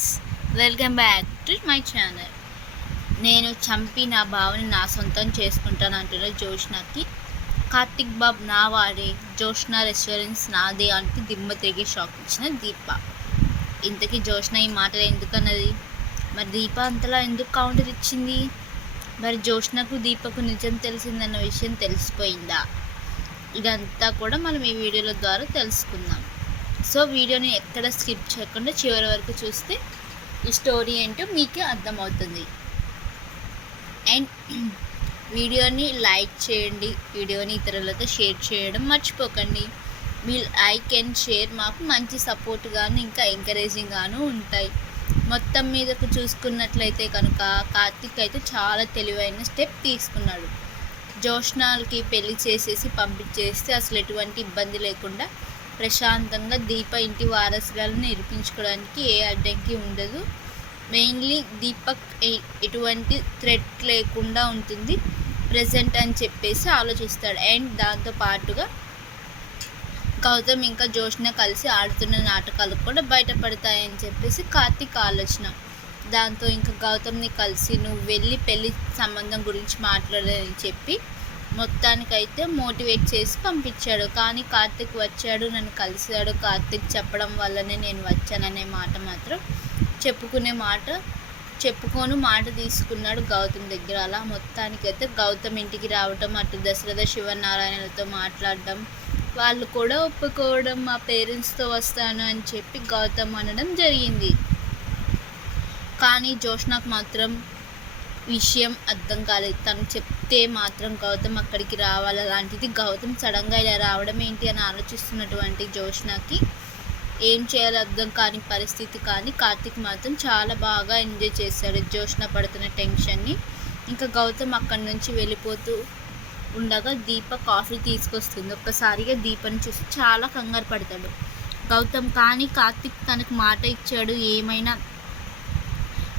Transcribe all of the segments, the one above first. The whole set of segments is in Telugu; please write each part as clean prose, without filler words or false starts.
Friends, welcome back to my channel. నేను చంపి నా బావని నా సొంతం చేసుకుంటాను అంటున్న జోష్నాకి కార్తిక్ బాబు నా వాడే, జోష్నా రెస్టారెంట్స్ నాదే అంటూ దిమ్మ తిరిగి షాక్ ఇచ్చిన దీప. ఇంతకీ జోష్నా ఈ మాటలు ఎందుకన్నది? మరి దీప అంతలా ఎందుకు కౌంటర్ ఇచ్చింది? మరి జోష్నాకు దీపకు నిజం తెలిసిందన్న విషయం తెలిసిపోయిందా? ఇదంతా కూడా మనం ఈ వీడియోల ద్వారా తెలుసుకుందాం. సో వీడియోని ఎక్కడ స్కిప్ చేయకుండా చివరి వరకు చూస్తే ఈ స్టోరీ ఏంటో మీకే అర్థమవుతుంది. అండ్ వీడియోని లైక్ చేయండి, వీడియోని ఇతరులతో షేర్ చేయడం మర్చిపోకండి. మీ లైక్ అండ్ షేర్ మాకు మంచి సపోర్ట్గాను ఇంకా ఎంకరేజింగ్గాను ఉంటాయి. మొత్తం మీదకు చూసుకున్నట్లయితే కనుక కార్తిక్ అయితే చాలా తెలివైన స్టెప్ తీసుకున్నాడు. జోష్నాకి పెళ్లి చేసేసి పంపించేస్తే అసలు ఎటువంటి ఇబ్బంది లేకుండా ప్రశాంతంగా దీప ఇంటి వారసులను నిరూపించుకోవడానికి ఏ అడ్డంకి ఉండదు. మెయిన్లీ దీపక్ ఎటువంటి థ్రెట్ లేకుండా ఉంటుంది ప్రజెంట్ అని చెప్పేసి ఆలోచిస్తాడు. అండ్ దాంతో పాటుగా గౌతమ్ ఇంకా జోష్న కలిసి ఆడుతున్న నాటకాలు కూడా బయటపడతాయని చెప్పేసి కార్తిక్ ఆలోచన. దాంతో ఇంకా గౌతమ్ని కలిసి నువ్వు వెళ్ళి పెళ్లి సంబంధం గురించి మాట్లాడని చెప్పి మొత్తానికైతే మోటివేట్ చేసి పంపించాడు. కానీ కార్తిక్ వచ్చాడు, నన్ను కలిశాడు, కార్తిక్ చెప్పడం వల్లనే నేను వచ్చాననే మాట మాత్రం చెప్పుకోను మాట తీసుకున్నాడు గౌతమ్ దగ్గర. అలా మొత్తానికైతే గౌతమ్ ఇంటికి రావటం, అటు దశరథ శివనారాయణలతో మాట్లాడడం, వాళ్ళు కూడా ఒప్పుకోవడం, మా పేరెంట్స్తో వస్తాను అని చెప్పి గౌతమ్ అనడం జరిగింది. కానీ జోష్నాకు మాత్రం విషయం అర్థం కాలేదు. తను చెప్తే మాత్రం గౌతమ్ అక్కడికి రావాలి, అలాంటిది గౌతమ్ సడన్గా ఇలా రావడం ఏంటి అని ఆలోచిస్తున్నటువంటి జోష్నాకి ఏం చేయాలో అర్థం కాని పరిస్థితి. కానీ కార్తిక్ మాత్రం చాలా బాగా ఎంజాయ్ చేశాడు జోష్న పడుతున్న టెన్షన్ని. ఇంకా గౌతమ్ అక్కడి నుంచి వెళ్ళిపోతూ ఉండగా దీప కాఫీ తీసుకొస్తుంది. ఒక్కసారిగా దీపని చూసి చాలా కంగారు పడతాడు గౌతమ్. కానీ కార్తిక్ తనకు మాట ఇచ్చాడు,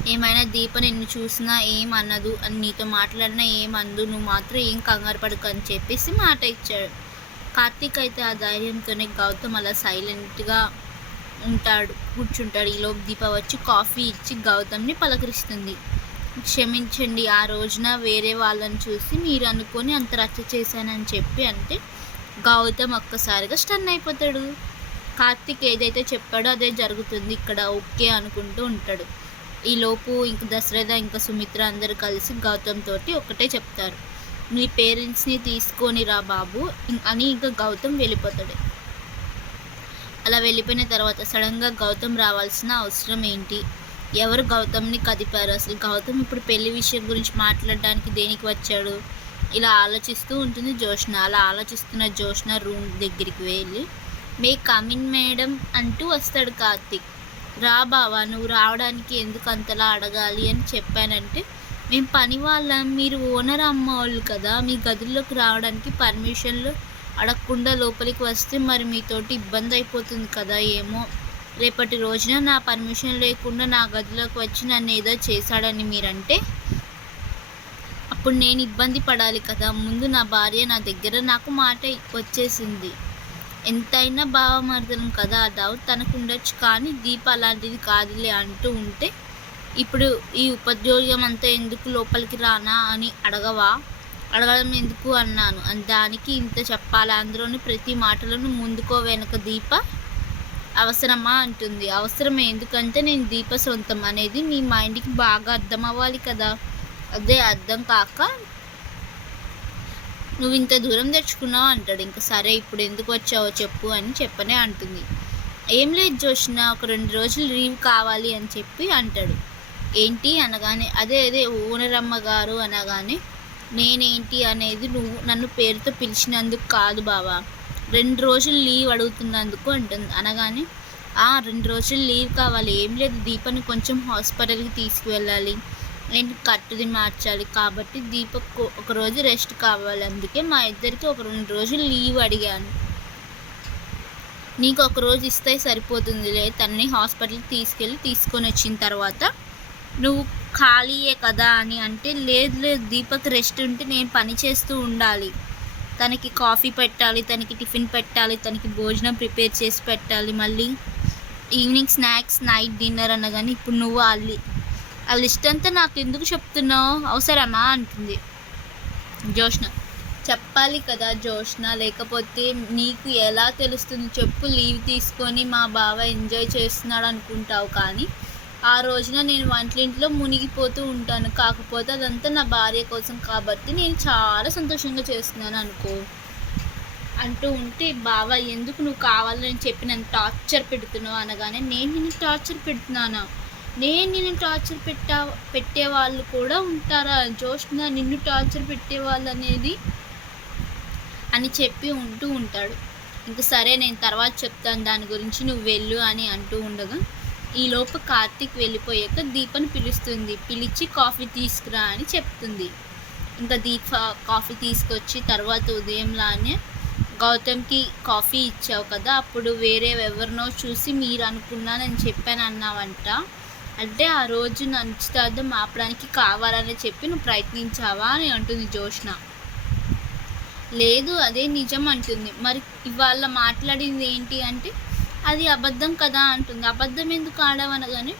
ఏమైనా దీప నిన్ను చూసినా ఏమన్నదు అని, నీతో మాట్లాడినా ఏమందు, నువ్వు మాత్రం ఏం కంగారు పడకు అని చెప్పేసి మాట ఇచ్చాడు. కార్తిక్ అయితే ఆ ధైర్యంతోనే గౌతమ్ అలా సైలెంట్గా కూర్చుంటాడు. ఈలోపు దీప వచ్చి కాఫీ ఇచ్చి గౌతమ్ని పలకరిస్తుంది. క్షమించండి, ఆ రోజున వేరే వాళ్ళని చూసి మీరు అనుకొని అంత రచ్చ చేశానని చెప్పి అంటే గౌతమ్ ఒక్కసారిగా స్టన్ అయిపోతాడు. కార్తిక్ ఏదైతే చెప్పాడో అదే జరుగుతుంది ఇక్కడ, ఓకే అనుకుంటూ ఉంటాడు. ఈలోపు ఇంక దశరథ ఇంకా సుమిత్ర అందరు కలిసి గౌతమ్ తోటి ఒకటే చెప్తారు, మీ పేరెంట్స్ని తీసుకొని రా బాబు అని. ఇంకా గౌతమ్ వెళ్ళిపోతాడు. అలా వెళ్ళిపోయిన తర్వాత సడన్గా గౌతమ్ రావాల్సిన అవసరం ఏంటి, ఎవరు గౌతమ్ని కదిపారు, అసలు గౌతమ్ ఇప్పుడు పెళ్లి విషయం గురించి మాట్లాడడానికి దేనికి వచ్చాడు, ఇలా ఆలోచిస్తూ ఉంటుంది జోష్న. అలా ఆలోచిస్తున్న జోష్న రూమ్ దగ్గరికి వెళ్ళి మే కమిన్ మేడం అంటూ వస్తాడు కార్తిక్. రా బావా, నువ్వు రావడానికి ఎందుకు అంతలా అడగాలి అని చెప్పానంటే, మేము పని వాళ్ళం, మీరు ఓనర్ అమ్మ వాళ్ళు కదా, మీ గదుల్లోకి రావడానికి పర్మిషన్లు అడగకుండా లోపలికి వస్తే మరి మీతోటి ఇబ్బంది అయిపోతుంది కదా. ఏమో రేపటి రోజున నా పర్మిషన్ లేకుండా నా గదిలోకి వచ్చి నన్ను ఏదో చేశాడని మీరంటే అప్పుడు నేను ఇబ్బంది పడాలి కదా. ముందు నా భార్య నా దగ్గర నాకు మాట వచ్చేసింది, ఎంతైనా భావమర్దనం కదా, ఆ డౌట్ తనకు ఉండొచ్చు, కానీ దీప అలాంటిది కాదులే అంటూ ఉంటే ఇప్పుడు ఈ ఉపద్యోగం అంతా ఎందుకు, లోపలికి రానా అని అడగడం ఎందుకు అన్నాను, దానికి ఇంత చెప్పాలి, అందులోని ప్రతి మాటలను ముందుకో వెనక దీప అవసరమా అంటుంది. అవసరమే, ఎందుకంటే నేను దీప సొంతం అనేది మీ మైండ్కి బాగా అర్థం అవ్వాలి కదా. అదే అర్థం కాక నువ్వు ఇంత దూరం తెచ్చుకున్నావు అంటాడు. ఇంకా సరే ఇప్పుడు ఎందుకు వచ్చావో చెప్పు అని చెప్పనే అంటుంది. ఏం లేదు జోష్న, ఒక 2 రోజులు లీవ్ కావాలి అని చెప్పి అంటాడు. ఏంటి అనగానే అదే ఓనర్ అమ్మగారు అనగానే, నేనేంటి అనేది నువ్వు నన్ను పేరుతో పిలిచినందుకు కాదు బావా, 2 రోజులు లీవ్ అడుగుతున్నందుకు అంటుంది. అనగానే 2 రోజులు లీవ్ కావాలి, ఏం లేదు దీపని కొంచెం హాస్పిటల్కి తీసుకువెళ్ళాలి, నేను కట్టుది మార్చాలి, కాబట్టి దీపక్ ఒకరోజు రెస్ట్ కావాలి, అందుకే మా ఇద్దరికి ఒక 2 రోజులు లీవ్ అడిగాను, నీకు ఒక రోజు ఇస్తే సరిపోతుందిలే, తనని హాస్పిటల్కి తీసుకొని వచ్చిన తర్వాత నువ్వు ఖాళీయే కదా అని అంటే, లేదు దీపక్ రెస్ట్ ఉంటే నేను పని చేస్తూ ఉండాలి, తనకి కాఫీ పెట్టాలి, తనకి టిఫిన్ పెట్టాలి, తనకి భోజనం ప్రిపేర్ చేసి పెట్టాలి, మళ్ళీ ఈవినింగ్ స్నాక్స్, నైట్ డిన్నర్ అనగానే ఇప్పుడు నువ్వు ఆ లిస్ట్ అంతా నాకు ఎందుకు చెప్తున్నావు, అవసరమా అంటుంది జోష్న. చెప్పాలి కదా జోష్న, లేకపోతే నీకు ఎలా తెలుస్తుంది చెప్పు. లీవ్ తీసుకొని మా బావ ఎంజాయ్ చేస్తున్నాడు అనుకుంటావు, కానీ ఆ రోజున నేను వంటలింట్లో మునిగిపోతూ ఉంటాను. కాకపోతే అదంతా నా భార్య కోసం కాబట్టి నేను చాలా సంతోషంగా చేస్తున్నాను అనుకో అంటూ ఉంటే, బావ ఎందుకు నువ్వు కావాలని చెప్పి నన్ను టార్చర్ పెడుతున్నావు అనగానే, నేను నిన్ను టార్చర్ పెడుతున్నానా? నిన్ను టార్చర్ పెట్టేవాళ్ళు కూడా ఉంటారా జోష్న? నిన్ను టార్చర్ పెట్టేవాళ్ళు అనేది అని చెప్పి ఉంటూ ఉంటాడు. ఇంక సరే నేను తర్వాత చెప్తాను దాని గురించి, నువ్వు వెళ్ళు అని అంటూ ఉండగా, ఈలోపు కార్తీక్ వెళ్ళిపోయాక దీపని పిలుస్తుంది. పిలిచి కాఫీ తీసుకురా అని చెప్తుంది. ఇంకా దీప కాఫీ తీసుకొచ్చి తర్వాత ఉదయంలానే గౌతమ్కి కాఫీ ఇచ్చావు కదా, అప్పుడు వేరే ఎవరినో చూసి మీరు అనుకున్నానని చెప్పాను అన్నావంట. అంటే ఆ రోజు నిశ్చితార్థం ఆపడానికి కావాలని చెప్పి నువ్వు ప్రయత్నించావా అని అంటుంది జోష్న. లేదు అదే నిజం అంటుంది. మరి ఇవాళ మాట్లాడింది ఏంటి అంటే, అది అబద్ధం కదా అంటుంది. అబద్ధం ఎందుకు ఆడవనగానే,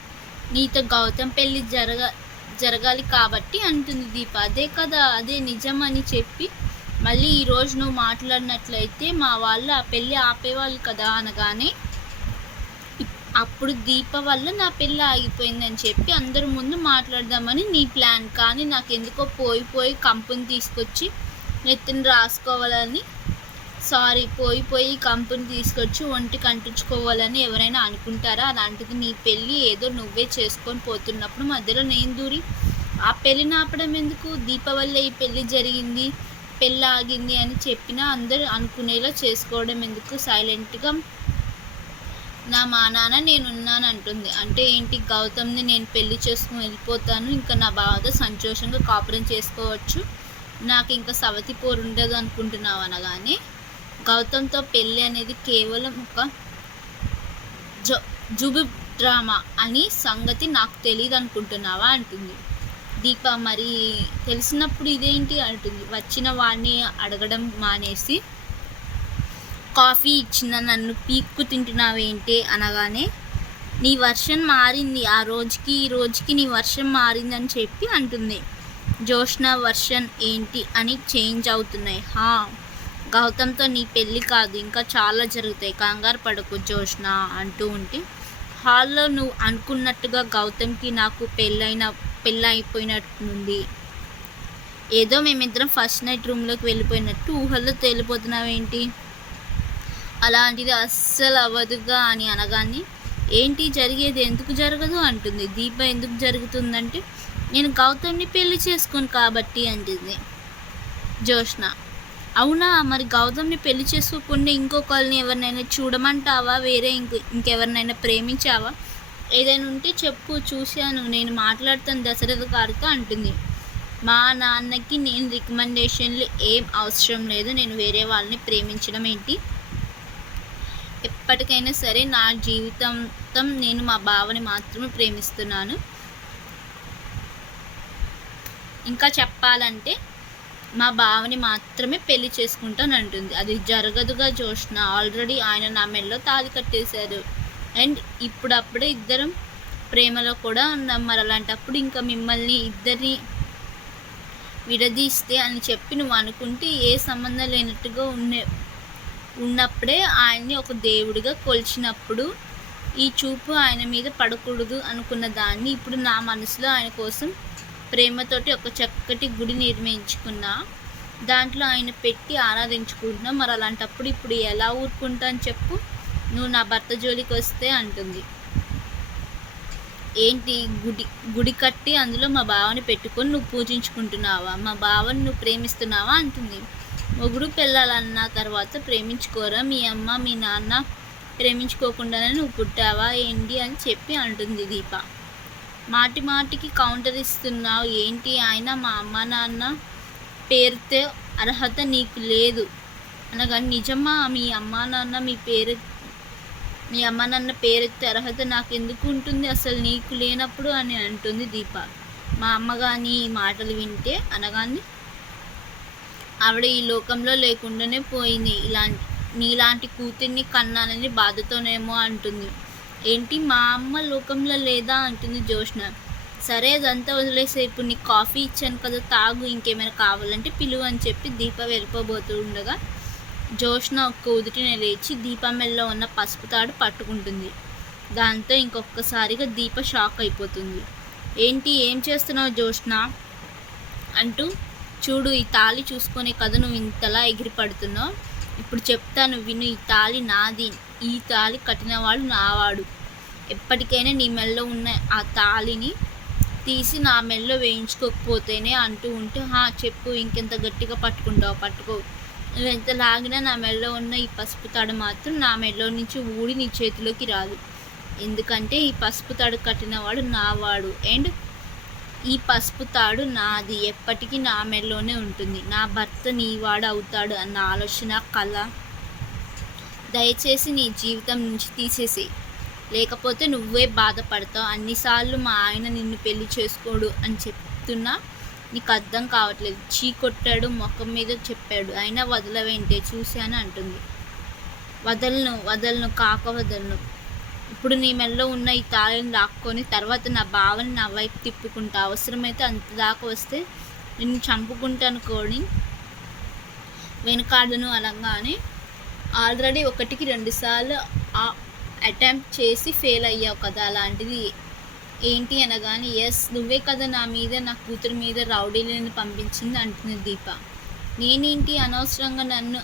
నీతో గౌతమ్ పెళ్ళి జరగాలి కాబట్టి అంటుంది దీప. అదే కదా, అదే నిజం అని చెప్పి మళ్ళీ ఈరోజు నువ్వు మాట్లాడినట్లయితే మా వాళ్ళు ఆ పెళ్ళి ఆపేవాళ్ళు కదా అనగానే, అప్పుడు దీప వల్ల నా పెళ్ళి ఆగిపోయిందని చెప్పి అందరి ముందు మాట్లాడదామని నీ ప్లాన్. కానీ నాకెందుకో పోయి కంపెనీ తీసుకొచ్చి నెత్తిన రాసుకోవాలని, పోయి కంపెనీ తీసుకొచ్చి ఒంటికి అంటించుకోవాలని ఎవరైనా అనుకుంటారా? అలాంటిది నీ పెళ్ళి ఏదో నువ్వే చేసుకొని పోతున్నప్పుడు మధ్యలో నేను దూరి ఆ పెళ్ళిని ఆపడం ఎందుకు? దీపావళి ఈ పెళ్ళి జరిగింది, పెళ్ళి ఆగింది అని చెప్పినా అందరూ అనుకునేలా చేసుకోవడం ఎందుకు? సైలెంట్గా మా నాన్న నేనున్నాను అంటుంది. అంటే ఏంటి, గౌతమ్ని నేను పెళ్లి చేసుకుని వెళ్ళిపోతాను, ఇంకా నా బావతో సంతోషంగా కాపురం చేసుకోవచ్చు, నాకు ఇంకా సవతి పోరు ఉండదు అనుకుంటున్నావు అనగానే, గౌతమ్తో పెళ్ళి అనేది కేవలం ఒక జుబు డ్రామా అని సంగతి నాకు తెలియదు అనుకుంటున్నావా అంటుంది దీప. మరి తెలిసినప్పుడు ఇదేంటి అంటుంది. వచ్చిన వాడిని అడగడం మానేసి కాఫీ ఇచ్చిన నన్ను పీక్కు తింటున్నావేంటి అనగానే, నీ వర్షన్ మారింది, ఆ రోజుకి ఈ రోజుకి నీ వర్షన్ మారిందని చెప్పి అంటుంది. జోష్న వర్షన్ ఏంటి అని చేంజ్ అవుతున్నాయి. గౌతమ్తో నీ పెళ్ళి కాదు, ఇంకా చాలా జరుగుతాయి, కంగారు పడకు జోష్న అంటూ ఉంటే, హాల్లో నువ్వు అనుకున్నట్టుగా గౌతమ్కి నాకు పెళ్ళి అయిపోయినట్టుంది. ఏదో మేమిద్దరం ఫస్ట్ నైట్ రూమ్లోకి వెళ్ళిపోయినట్టు ఊహల్లో తేలిపోతున్నావేంటి? అలాంటిది అస్సలు అవ్వదుగా అని అనగానే, ఏంటి జరిగేది ఎందుకు జరగదు అంటుంది దీప. ఎందుకు జరుగుతుందంటే, నేను గౌతమ్ని పెళ్లి చేసుకోను కాబట్టి అంటుంది జోష్న. అవునా, మరి గౌతమ్ని పెళ్లి చేసుకోకుండా ఇంకొకరిని ఎవరినైనా చూడమంటావా? వేరే ఇంకెవరినైనా ప్రేమించావా? ఏదైనా ఉంటే చెప్పు, చూశాను, నేను మాట్లాడుతాను దశరథ గారితో అంటుంది. మా నాన్నకి నేను రికమెండేషన్లు ఏం అవసరం లేదు, నేను వేరే వాళ్ళని ప్రేమించడం ఏంటి? ఎప్పటికైనా సరే నా జీవితం నేను మా బావని మాత్రమే ప్రేమిస్తున్నాను. ఇంకా చెప్పాలంటే మా బావని మాత్రమే పెళ్లి చేసుకుంటాను అంటుంది. అది జరగదుగా జోష్న, ఆల్రెడీ ఆయన నా మెడలో తాళి కట్టేశారు, అండ్ ఇప్పుడప్పుడే ఇద్దరం ప్రేమలో కూడా ఉన్నాం. మరి అలాంటప్పుడు ఇంకా మిమ్మల్ని ఇద్దరిని విడదీస్తే అని చెప్పి నువ్వు అనుకుంటే, ఏ సంబంధం లేనట్టుగా ఉన్నప్పుడే ఆయన్ని ఒక దేవుడిగా కొలిచినప్పుడు ఈ చూపు ఆయన మీద పడకూడదు అనుకున్న దాన్ని ఇప్పుడు నా మనసులో ఆయన కోసం ప్రేమతోటి ఒక చక్కటి గుడి నిర్మించుకున్నా, దాంట్లో ఆయన పెట్టి ఆరాధించుకుంటున్నా. మరి అలాంటప్పుడు ఇప్పుడు ఎలా ఊరుకుంటాను చెప్పు, నువ్వు నా భర్త జోలికి వస్తే అంటుంది. ఏంటి, గుడి కట్టి అందులో మా బావని పెట్టుకొని నువ్వు పూజించుకుంటున్నావా? మా బావని నువ్వు ప్రేమిస్తున్నావా అంటుంది. మొగుడు పెళ్ళాలన్న తర్వాత ప్రేమించుకోరా? మీ అమ్మ మీ నాన్న ప్రేమించుకోకుండానే నువ్వు పుట్టావా ఏంటి అని చెప్పి అంటుంది దీప. మాటికి కౌంటర్ ఇస్తున్నావు ఏంటి? ఆయన మా అమ్మ నాన్న పేరుతో అర్హత నీకు లేదు అనగా, నిజమా? మీ అమ్మ నాన్న పేరెత్తే అర్హత నాకు ఎందుకు ఉంటుంది అసలు నీకు లేనప్పుడు అని అంటుంది దీప. మా అమ్మ కానీ ఈ మాటలు వింటే అనగానే, ఆవిడ ఈ లోకంలో లేకుండానే పోయింది, నీలాంటి కూతుర్ని కన్నానని బాధతోనేమో అంటుంది. ఏంటి మా అమ్మ లోకంలో లేదా అంటుంది జ్యోష్న. సరే అదంతా వదిలేసే, ఇప్పుడు నీకు కాఫీ ఇచ్చాను కదా తాగు, ఇంకేమైనా కావాలంటే పిలువు అని చెప్పి దీప వెళ్ళిపోబోతూ ఉండగా జ్యోష్న ఒక్క ఉదుటిన లేచి దీప మెల్లో ఉన్న పసుపు తాడు పట్టుకుంటుంది. దాంతో ఇంకొకసారిగా దీప షాక్ అయిపోతుంది. ఏంటి ఏం చేస్తున్నావు జ్యోష్న అంటూ, చూడు ఈ తాళి చూసుకునే కదా నువ్వు ఇంతలా ఎగిరిపడుతున్నావు. ఇప్పుడు చెప్తాను విను, ఈ తాళి నాది, ఈ తాళి కట్టినవాడు నావాడు. ఎప్పటికైనా నీ మెల్లో ఉన్న ఆ తాళిని తీసి నా మెల్లో వేయించుకోకపోతేనే అంటూ ఉంటే, చెప్పు ఇంకెంత గట్టిగా పట్టుకుంటావు పట్టుకో, నువ్వు ఎంత లాగినా నా మెల్లో ఉన్న ఈ పసుపు తాడు మాత్రం నా మెల్లో నుంచి ఊడి నీ చేతిలోకి రాదు. ఎందుకంటే ఈ పసుపు తాడు కట్టినవాడు నావాడు అండ్ ఈ పసుపు తాడు నాది, ఎప్పటికీ నా మెల్లోనే ఉంటుంది. నా భర్త నీవాడు అవుతాడు అన్న ఆలోచన కళ దయచేసి నీ జీవితం నుంచి తీసేసేయి, లేకపోతే నువ్వే బాధపడతావు. అన్నిసార్లు మా ఆయన నిన్ను పెళ్లి చేసుకోడు అని చెప్తున్నా నీకు అర్థం కావట్లేదు. చీ కొట్టాడు, ముఖం మీద చెప్పాడు, అయినా వదలవేంటే చూశాను అంటుంది. వదలను కాక వదలను. ఇప్పుడు నీ మెల్లో ఉన్న ఈ తాళిని లాక్కొని తర్వాత నా భావని నా వైపు తిప్పుకుంటా, అవసరమైతే అంత దాకా వస్తే నిన్ను చంపుకుంటాను కోడి వెనకాడను అనగానే, ఆల్రెడీ 1కి 2 సార్లు అటెంప్ట్ చేసి ఫెయిల్ అయ్యావు కదా, అలాంటిది ఏంటి అనగానే, ఎస్ నువ్వే కదా నా మీద నా కూతురు మీద రౌడీలను పంపించింది అంటుంది దీప. నేనేంటి అనవసరంగా నన్ను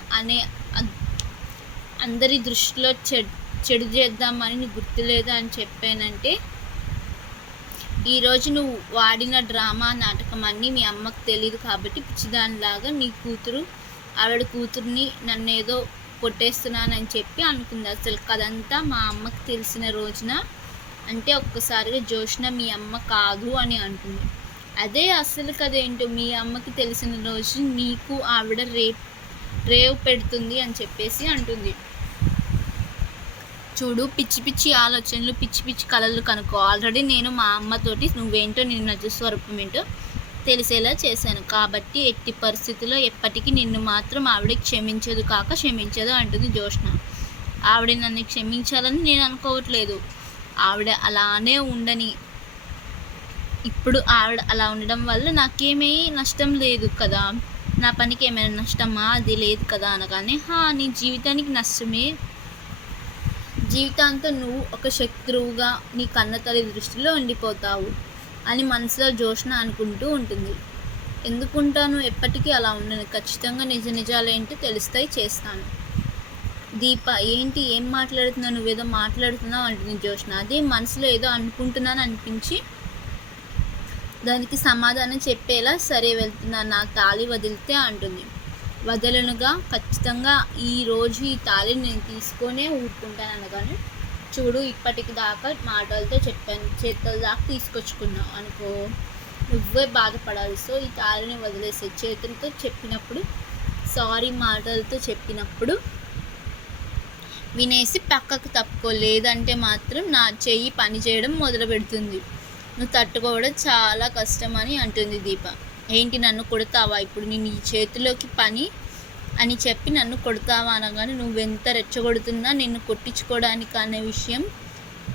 అందరి దృష్టిలో చెడు చేద్దామని నీకు గుర్తులేదు అని చెప్పానంటే, ఈరోజు నువ్వు వాడిన డ్రామా నాటకం అన్నీ మీ అమ్మకు తెలియదు కాబట్టి పిచ్చిదానిలాగా నీ కూతురు ఆవిడ కూతుర్ని నన్నేదో కొట్టేస్తున్నానని చెప్పి అనుకుంది. అసలు కదంతా మా అమ్మకి తెలిసిన రోజున అంటే ఒక్కసారిగా జ్యోష్న మీ అమ్మ కాదు అని అంటుంది. అదే అసలు కదేంటో, మీ అమ్మకి తెలిసిన రోజు నీకు ఆవిడ రేవ్ పెడుతుంది అని చెప్పేసి అంటుంది. చూడు పిచ్చి పిచ్చి ఆలోచనలు, పిచ్చి పిచ్చి కళలు కనుక్కో. ఆల్రెడీ నేను మా అమ్మతోటి నువ్వేంటో నీ నిజ స్వరూపం ఏంటో తెలిసేలా చేశాను కాబట్టి ఎట్టి పరిస్థితుల్లో ఎప్పటికీ నిన్ను మాత్రం ఆవిడ క్షమించదు అంటుంది జ్యోష్న. ఆవిడ నన్ను క్షమించాలని నేను అనుకోవట్లేదు, ఆవిడ అలానే ఉండని. ఇప్పుడు ఆవిడ అలా ఉండడం వల్ల నాకేమీ నష్టం లేదు కదా, నా పనికి ఏమైనా నష్టమా, అది లేదు కదా అనగానే, నీ జీవితానికి నష్టమే, జీవితాంతం నువ్వు ఒక శత్రువుగా నీ కన్న తల్లి దృష్టిలో ఉండిపోతావు అని మనసులో జ్యోష్న అనుకుంటూ ఉంటుంది. ఎందుకుంటాను, ఎప్పటికీ అలా ఉండను, ఖచ్చితంగా నిజాలేంటో తెలుస్తాయి, చేస్తాను. దీప ఏంటి ఏం మాట్లాడుతున్నావు, నువ్వేదో మాట్లాడుతున్నావు అంటుంది జ్యోష్న. అదే మనసులో ఏదో అనుకుంటున్నాను అనిపించి దానికి సమాధానం చెప్పేలా సరే వెళ్తున్నాను, నా తాళి వదిలితే అంటుంది. వదలనుగా, ఖచ్చితంగా ఈరోజు ఈ తాళిని నేను తీసుకొనే ఊరుకుంటాను అనగానే, చూడు ఇప్పటికి దాకా మాటలతో చెప్పాను, చేతుల దాకా తీసుకొచ్చుకున్నావు అనుకో, నువ్వే బాధపడాలి. సో ఈ తాళిని వదిలేసే, చేతులతో చెప్పినప్పుడు సారీ, మాటలతో చెప్పినప్పుడు వినేసి పక్కకు తప్పుకో, లేదంటే మాత్రం నా చెయ్యి పని చేయడం మొదలు పెడుతుంది, నువ్వు తట్టుకోవడం చాలా కష్టం అని అంటుంది దీప. ఏంటి నన్ను కొడతావా, ఇప్పుడు నేను ఈ చేతిలోకి పని అని చెప్పి నన్ను కొడతావా అనగానే, నువ్వెంత రెచ్చగొడుతున్నా నిన్ను కొట్టించుకోవడానికి అనే విషయం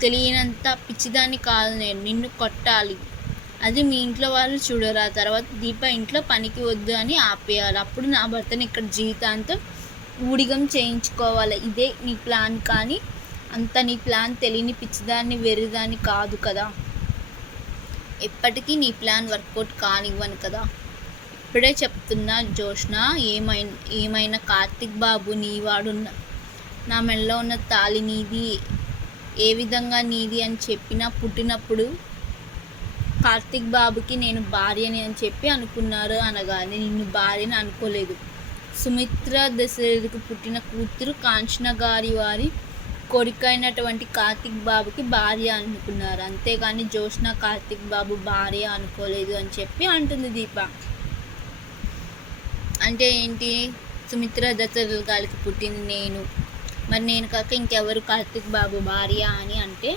తెలియనంత పిచ్చిదాన్ని కాదు నేను, నిన్ను కొట్టాలి, అది మీ ఇంట్లో వాళ్ళు చూడరు, ఆ తర్వాత దీప ఇంట్లో పనికి వద్దు అని ఆపేయాలి, అప్పుడు నా భర్తని ఇక్కడ జీవితాంతం ఊడిగం చేయించుకోవాలి, ఇదే నీ ప్లాన్. కానీ అంత నీ ప్లాన్ తెలియని పిచ్చిదాన్ని వెర్రిదాన్ని కాదు కదా, ఎప్పటికీ నీ ప్లాన్ వర్కౌట్ కానివ్వను కదా. ఇప్పుడే చెప్తున్నా జ్యోష్న, ఏమైనా కార్తిక్ బాబు నీవాడున్న నా మెడలో ఉన్న తాళి నీది, ఏ విధంగా నీది అని చెప్పినా పుట్టినప్పుడు కార్తిక్ బాబుకి నేను భార్యని అని చెప్పి అనుకున్నారు అనగానే, నిన్ను భార్యని అనుకోలేదు, సుమిత్ర దశరథకు పుట్టిన కూతురు కాంచన వారి కొడుకైనటువంటి కార్తిక్ బాబుకి భార్య అనుకున్నారు, అంతేగాని జ్యోష్న కార్తిక్ బాబు భార్య అనుకోలేదు అని చెప్పి అంటుంది దీప. అంటే ఏంటి, సుమిత్ర దశరథ గారికి పుట్టింది నేను, మరి నేను కాక ఇంకెవరు కార్తిక్ బాబు భార్య అని అంటే,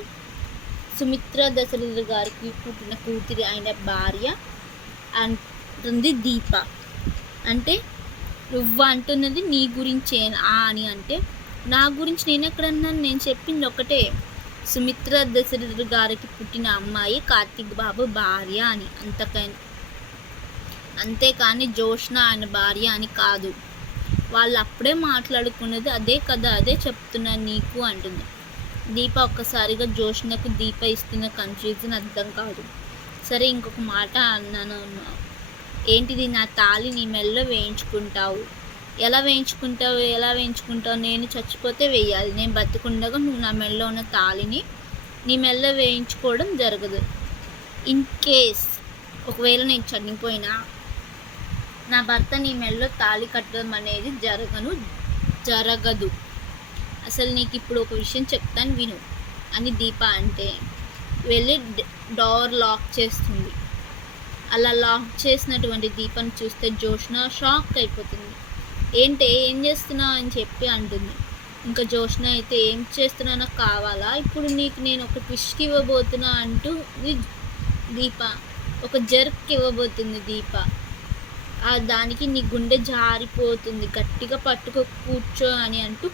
సుమిత్ర దశరథ గారికి పుట్టిన కూతురి అయిన భార్య అంటుంది దీప. అంటే నువ్వు అంటున్నది నీ గురించే అని అంటే, నా గురించి నేను ఎక్కడన్నాను, నేను చెప్పింది ఒకటే, సుమిత్ర దశరథుడు గారికి పుట్టిన అమ్మాయి కార్తీక్ బాబు భార్య అని, అంతేకాని జోష్న ఆయన భార్య అని కాదు. వాళ్ళు అప్పుడే మాట్లాడుకున్నది అదే కదా, అదే చెప్తున్నాను నీకు అంటుంది దీప. ఒక్కసారిగా జోష్నకు దీప ఇస్తున్న కన్ఫ్యూజన్ అర్థం కాదు. సరే ఇంకొక మాట అన్నాను, ఏంటిది? నా తాళి నీ మెల్లో వేయించుకుంటావు. ఎలా వేయించుకుంటావు? నేను చచ్చిపోతే వేయాలి. నేను బతికుండగా నువ్వు నా మెల్లో ఉన్న తాళిని నీ మెల్లో వేయించుకోవడం జరగదు. ఇన్ కేస్ ఒకవేళ నేను చనిపోయినా నా భర్త నీ మెల్లో తాళి కట్టడం అనేది జరగదు. అసలు నీకు ఇప్పుడు ఒక విషయం చెప్తాను విను అని దీప అంటే వెళ్ళి డోర్ లాక్ చేస్తుంది. అలా లాక్ చేసినటువంటి దీపను చూస్తే జోష్న షాక్ అయిపోతుంది. ఏం చేస్తున్నావు అని చెప్పి అంటుంది. ఇంకా జోష్న అయితే ఏం చేస్తున్నానో కావాలా, ఇప్పుడు నీకు నేను ఒక ట్విస్ట్ ఇవ్వబోతున్నా అంటూ దీప ఒక జర్క్ ఇవ్వబోతుంది. దీప దానికి నీ గుండె జారిపోతుంది. గట్టిగా పట్టుకో కూర్చో అని అంటూ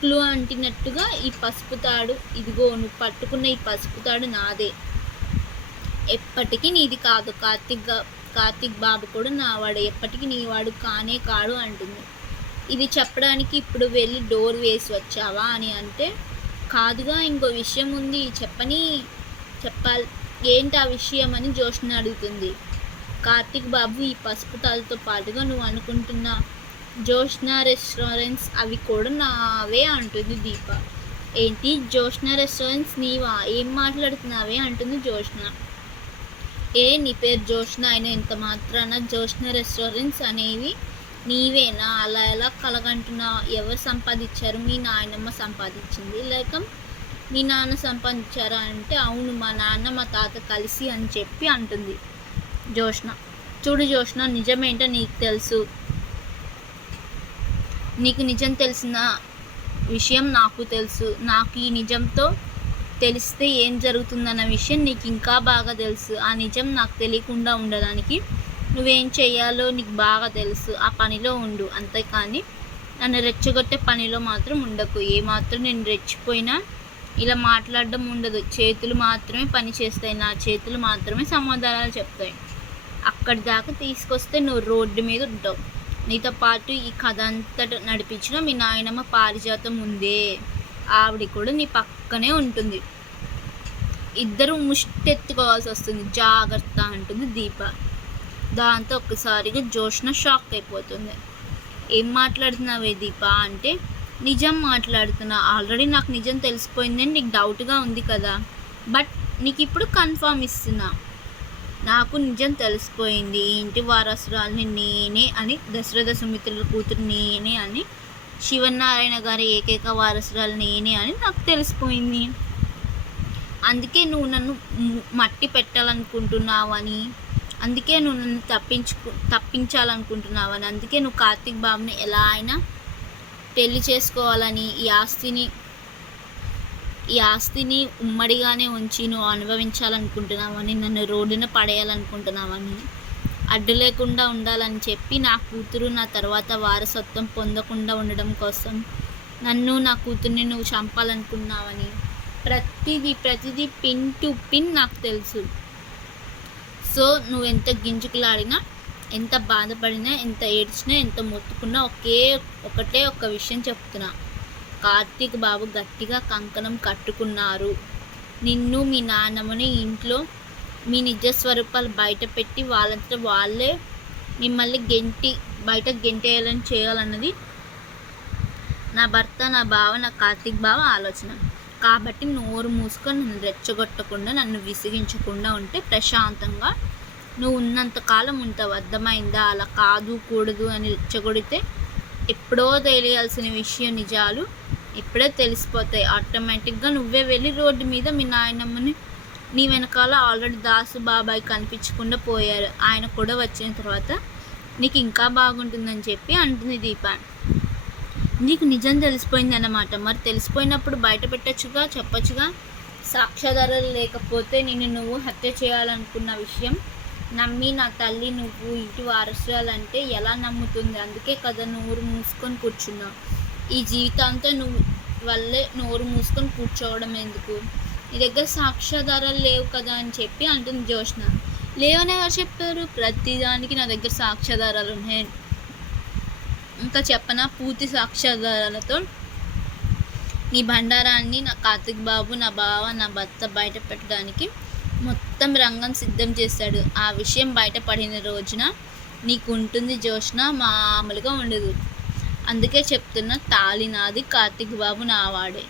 క్లూ అంటినట్టుగా ఈ పసుపు తాడు ఇదిగో, నువ్వు పట్టుకున్న ఈ పసుపు తాడు నాదే, ఎప్పటికీ నీది కాదు. కార్తీక్ బాబు కూడా నావాడు, ఎప్పటికీ నీవాడు కానే కాడు అంటుంది. ఇది చెప్పడానికి ఇప్పుడు వెళ్ళి డోర్ వేసి వచ్చావా అని అంటే కాదుగా, ఇంకో విషయం ఉంది చెప్పాలి. ఏంటి ఆ విషయం అని జోష్న అడుగుతుంది. కార్తీక్ బాబు ఈ పసుపు తాళ్ళతో పాటుగా నువ్వు అనుకుంటున్న జోష్న రెస్టారెంట్స్ అవి కూడా నావే అంటుంది దీప. ఏంటి జోష్న రెస్టారెంట్స్ నీవా? ఏం మాట్లాడుతున్నావే అంటుంది జోష్న. నీ పేరు జోష్న అయినా ఎంత మాత్రాన జోష్న రెస్టారెంట్స్ అనేవి నీవేనా? అలా ఎలా కలగంటున్నావు? ఎవరు సంపాదించారు? మీ నాయనమ్మ సంపాదించింది లేక మీ నాన్న సంపాదించారా అంటే అవును, మా నాన్న మా తాత కలిసి అని చెప్పి అంటుంది జోష్న. చూడు జోష్న, నిజమేంటో నీకు తెలుసు. నీకు నిజం తెలిసిన విషయం నాకు తెలుసు. నాకు ఈ నిజంతో తెలిస్తే ఏం జరుగుతుందన్న విషయం నీకు ఇంకా బాగా తెలుసు. ఆ నిజం నాకు తెలియకుండా ఉండడానికి నువ్వేం చేయాలో నీకు బాగా తెలుసు. ఆ పనిలో ఉండు, అంతేకాని నన్ను రెచ్చగొట్టే పనిలో మాత్రం ఉండకు. ఏమాత్రం నేను రెచ్చిపోయినా ఇలా మాట్లాడడం ఉండదు. చేతులు మాత్రమే పని చేస్తాయి, నా చేతులు మాత్రమే సమాధానాలు చెప్తాయి. అక్కడి దాకా తీసుకొస్తే నువ్వు రోడ్డు మీద ఉంటావు. నీతో పాటు ఈ కథ అంతటా నడిపించిన మీ నాయనమ్మ పారిజాతం ఉందే, ఆవిడ కూడా నీ పక్కనే ఉంటుంది. ఇద్దరు ముష్టెత్తుకోవాల్సి వస్తుంది, జాగ్రత్త అంటుంది దీప. దాంతో ఒక్కసారిగా జోష్న షాక్ అయిపోతుంది. ఏం మాట్లాడుతున్నావే దీప అంటే నిజం మాట్లాడుతున్నా. ఆల్రెడీ నాకు నిజం తెలిసిపోయిందని నీకు డౌట్గా ఉంది కదా, బట్ నీకు ఇప్పుడు కన్ఫర్మ్ ఇస్తున్నా. నాకు నిజం తెలిసిపోయింది. ఇంటి వారసురాలిని నేనే అని, దశరథ సుమిత్రుల కూతురు నేనే అని, శివనారాయణ గారి ఏకైక వారసురాలు నేనే అని నాకు తెలిసిపోయింది. అందుకే నువ్వు నన్ను మట్టి పెట్టాలనుకుంటున్నావని, అందుకే నువ్వు నన్ను తప్పించాలనుకుంటున్నావని, అందుకే నువ్వు కార్తీక్ బాబుని ఎలా అయినా పెళ్లి చేసుకోవాలని, ఈ ఆస్తిని ఉమ్మడిగానే ఉంచి నువ్వు అనుభవించాలనుకుంటున్నావని, నన్ను రోడ్డున పడేయాలనుకుంటున్నావని, అడ్డు లేకుండా ఉండాలని చెప్పి నా కూతురు నా తర్వాత వారసత్వం పొందకుండా ఉండడం కోసం నన్ను నా కూతుర్ని నువ్వు చంపాలనుకున్నావని ప్రతిదీ పిన్ టు పిన్ నాకు తెలుసు. సో నువ్వు ఎంత గింజుకులాడినా, ఎంత బాధపడినా, ఎంత ఏడ్చినా, ఎంత మొత్తుకున్నా ఒకటే ఒక్క విషయం చెప్తున్నా. కార్తీక్ బాబు గట్టిగా కంకణం కట్టుకున్నారు. నిన్ను మీ నాన్నమ్మని ఇంట్లో మీ నిజస్వరూపాలు బయట పెట్టి వాళ్ళంతా వాళ్ళే మిమ్మల్ని బయట గెంటేయాలని చేయాలన్నది నా భర్త, నా బావ, నా కార్తీక్ బావ ఆలోచన. కాబట్టి నోరు మూసుకొని నన్ను రెచ్చగొట్టకుండా, నన్ను విసిగించకుండా ఉంటే ప్రశాంతంగా నువ్వు ఉన్నంతకాలం ఉంటావు. అర్థమైందా? అలా కాదు కూడదు అని రెచ్చగొడితే ఎప్పుడో తెలియాల్సిన విషయం నిజాలు ఇప్పుడే తెలిసిపోతాయి. ఆటోమేటిక్గా నువ్వే వెళ్ళి రోడ్డు మీద మీ నాయనమ్మని, నీ వెనకాల ఆల్రెడీ దాసు బాబాయ్ కనిపించకుండా పోయారు, ఆయన కూడా వచ్చిన తర్వాత నీకు ఇంకా బాగుంటుందని చెప్పి అంటుంది దీప. నీకు నిజం తెలిసిపోయింది అన్నమాట. మరి తెలిసిపోయినప్పుడు బయట పెట్టచ్చుగా, చెప్పచ్చుగా. సాక్ష్యాధారాలు లేకపోతే నువ్వు హత్య చేయాలనుకున్న విషయం నమ్మి నా తల్లి నువ్వు ఇంటి వారసురాలంటే ఎలా నమ్ముతుంది? అందుకే కదా నువ్వు మూసుకొని కూర్చున్నావు. ఈ జీవితంతో నువ్వు వల్లే నోరు మూసుకొని కూర్చోవడం ఎందుకు, నీ దగ్గర సాక్ష్యాధారాలు లేవు కదా అని చెప్పి అంటుంది జ్యోత్స్న. లేవని ఎవరు చెప్పారు? ప్రతిదానికి నా దగ్గర సాక్ష్యాధారాలు ఉన్నాయి. ఇంకా చెప్పనా, పూర్తి సాక్ష్యాధారాలతో నీ బండారాన్ని నా కార్తిక్ బాబు, నా బావ, నా భర్త బయట పెట్టడానికి మొత్తం రంగం సిద్ధం చేశాడు. ఆ విషయం బయటపడిన రోజున నీకు ఉంటుంది జ్యోత్స్న, మామూలుగా ఉండదు. అందుకే చెప్తున్నా, తాళి నాది, కార్తిక్ బాబు నావాడే,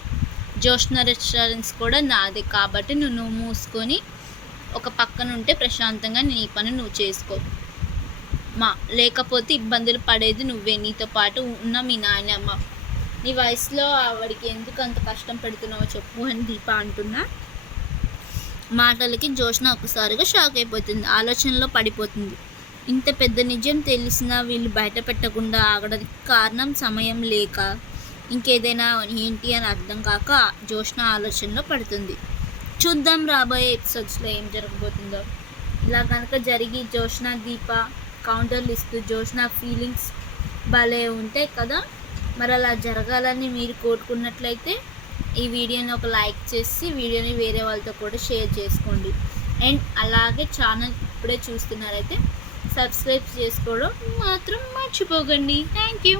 జ్యోత్స్న రెస్టారెంట్స్ కూడా నాదే. కాబట్టి నువ్వు మూసుకొని ఒక పక్కన ఉంటే ప్రశాంతంగా నీ పని నువ్వు చేసుకో. లేకపోతే ఇబ్బందులు పడేది నువ్వే, నీతో పాటు ఉన్న మీ నాయనమ్మ. నీ వయసులో ఆవిడికి ఎందుకు అంత కష్టం పెడుతున్నావో చెప్పు అని దీప అంటున్నా. మాటలకి జ్యోత్స్న ఒక్కసారిగా షాక్ అయిపోతుంది, ఆలోచనలో పడిపోతుంది. ఇంత పెద్ద నిజం తెలిసినా వీళ్ళు బయట పెట్టకుండా ఆగడానికి కారణం సమయం లేక ఇంకేదైనా ఏంటి అని అర్థం కాక జ్యోత్స్న ఆలోచనలో పడుతుంది. చూద్దాం రాబోయే ఎపిసోడ్స్లో ఏం జరగబోతుందో. ఇలా కనుక జరిగి జ్యోత్స్న దీప కౌంటర్లు ఇస్తూ జ్యోత్స్న ఫీలింగ్స్ భలే ఉంటాయి కదా. మరి అలా జరగాలని మీరు కోరుకున్నట్లయితే ఈ వీడియోని ఒక లైక్ చేసి వీడియోని వేరే వాళ్ళతో కూడా షేర్ చేసుకోండి. అండ్ అలాగే ఛానల్ ఇప్పుడే చూస్తున్నారైతే సబ్స్క్రైబ్ చేసుకోవడం మాత్రం మర్చిపోకండి. Thank you.